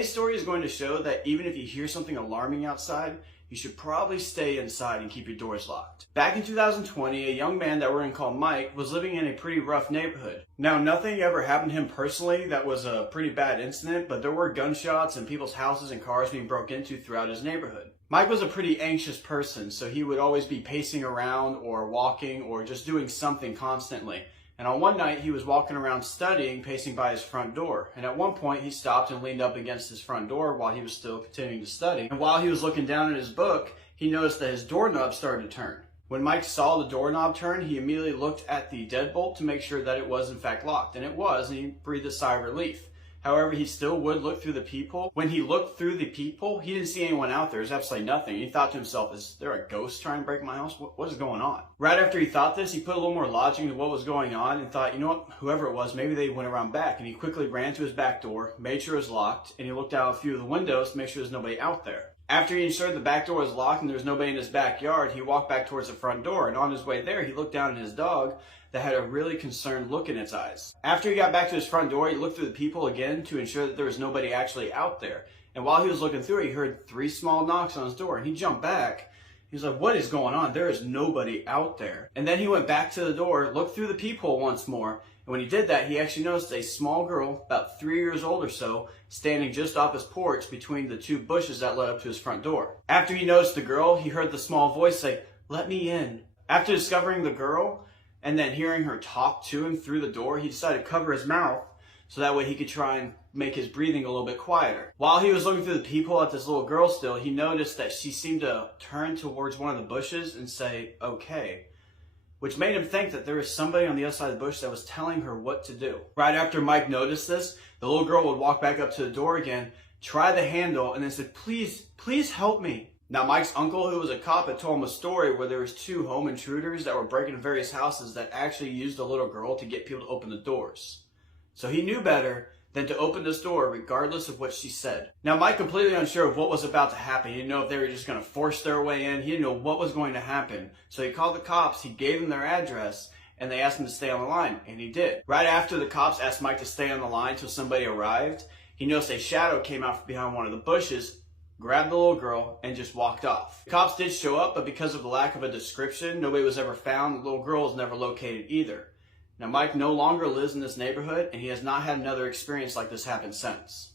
Today's story is going to show that even if you hear something alarming outside, you should probably stay inside and keep your doors locked. Back in 2020, a young man that we're going to call Mike was living in a pretty rough neighborhood. Now, nothing ever happened to him personally that was a pretty bad incident, but there were gunshots and people's houses and cars being broke into throughout his neighborhood. Mike was a pretty anxious person, so he would always be pacing around or walking or just doing something constantly. And on one night, he was walking around studying, pacing by his front door. And at one point, he stopped and leaned up against his front door while he was still continuing to study. And while he was looking down at his book, he noticed that his doorknob started to turn. When Mike saw the doorknob turn, he immediately looked at the deadbolt to make sure that it was in fact locked. And it was, and he breathed a sigh of relief. However, he still would look through the peephole. When he looked through the peephole, he didn't see anyone out there. There's absolutely nothing. He thought to himself, is there a ghost trying to break my house? What is going on? Right after he thought this, he put a little more logic into what was going on and thought, you know what, whoever it was, maybe they went around back. And he quickly ran to his back door, made sure it was locked, and he looked out a few of the windows to make sure there's nobody out there. After he ensured the back door was locked and there was nobody in his backyard, he walked back towards the front door. And on his way there, he looked down at his dog that had a really concerned look in its eyes. After he got back to his front door, he looked through the peephole again to ensure that there was nobody actually out there. And while he was looking through it, he heard 3 small knocks on his door, and he jumped back. He was like, what is going on? There is nobody out there. And then he went back to the door, looked through the peephole once more, and when he did that, he actually noticed a small girl, about 3 years old or so, standing just off his porch between the 2 bushes that led up to his front door. After he noticed the girl, he heard the small voice say, "Let me in." After discovering the girl, and then hearing her talk to him through the door, he decided to cover his mouth so that way he could try and make his breathing a little bit quieter. While he was looking through the peephole at this little girl still, he noticed that she seemed to turn towards one of the bushes and say, "Okay," which made him think that there was somebody on the other side of the bush that was telling her what to do. Right after Mike noticed this, the little girl would walk back up to the door again, try the handle, and then said, please help me." Now, Mike's uncle, who was a cop, had told him a story where there was 2 home intruders that were breaking into various houses that actually used the little girl to get people to open the doors. So he knew better than to open this door regardless of what she said. Now, Mike, completely unsure of what was about to happen. He didn't know if they were just going to force their way in. He didn't know what was going to happen. So he called the cops, he gave them their address, and they asked him to stay on the line, and he did. Right after the cops asked Mike to stay on the line till somebody arrived, he noticed a shadow came out from behind one of the bushes, grabbed the little girl, and just walked off. The cops did show up, but because of the lack of a description, nobody was ever found. The little girl was never located either. Now, Mike no longer lives in this neighborhood, and he has not had another experience like this happen since.